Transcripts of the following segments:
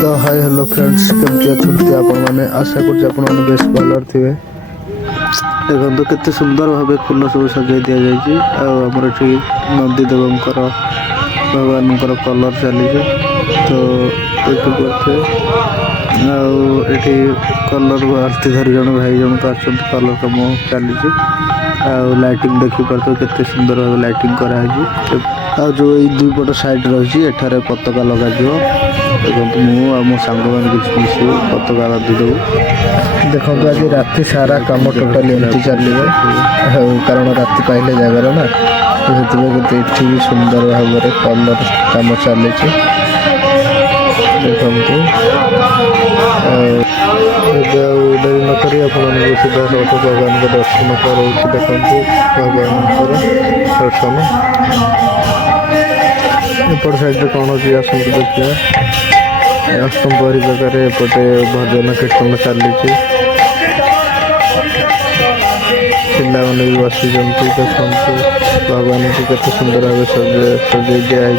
तो hi hello friends केमती अच्छा आपण मैंने आशा कर बेस भल थे। देखो तो केते सुंदर भाव फूल सब सजाई दि जामर ये नंदी देवंकर भगवान कलर चली तो ये कलर आरती धरी जन भाई जन कलर कम चली लाइटिंग देखी पार्थ के सुंदर भाव लाइटिंग कराई जो दुई पट साइड रही एठारे पताका लग देखो मो सांग मैंने किसी मिसी पताका बांधिदेव। देखो आज राति सारा कम टोटाली एमती चलो कारण राति पाइले जगार ना तो ये भी सुंदर भाव कलर कम चली देखो डेरी नक सीधा सब भगवान को दर्शन कर देखो भगवान दर्शन एपट साइड कौन अच्छी आसत देखिए अष्टम पहरी जगार एपटे भजन कीर्तन चली पिला मैंने भी बसी देखते भगवान को केते सुंदर भाव सजे दिखाई।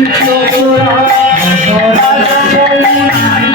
Thank you.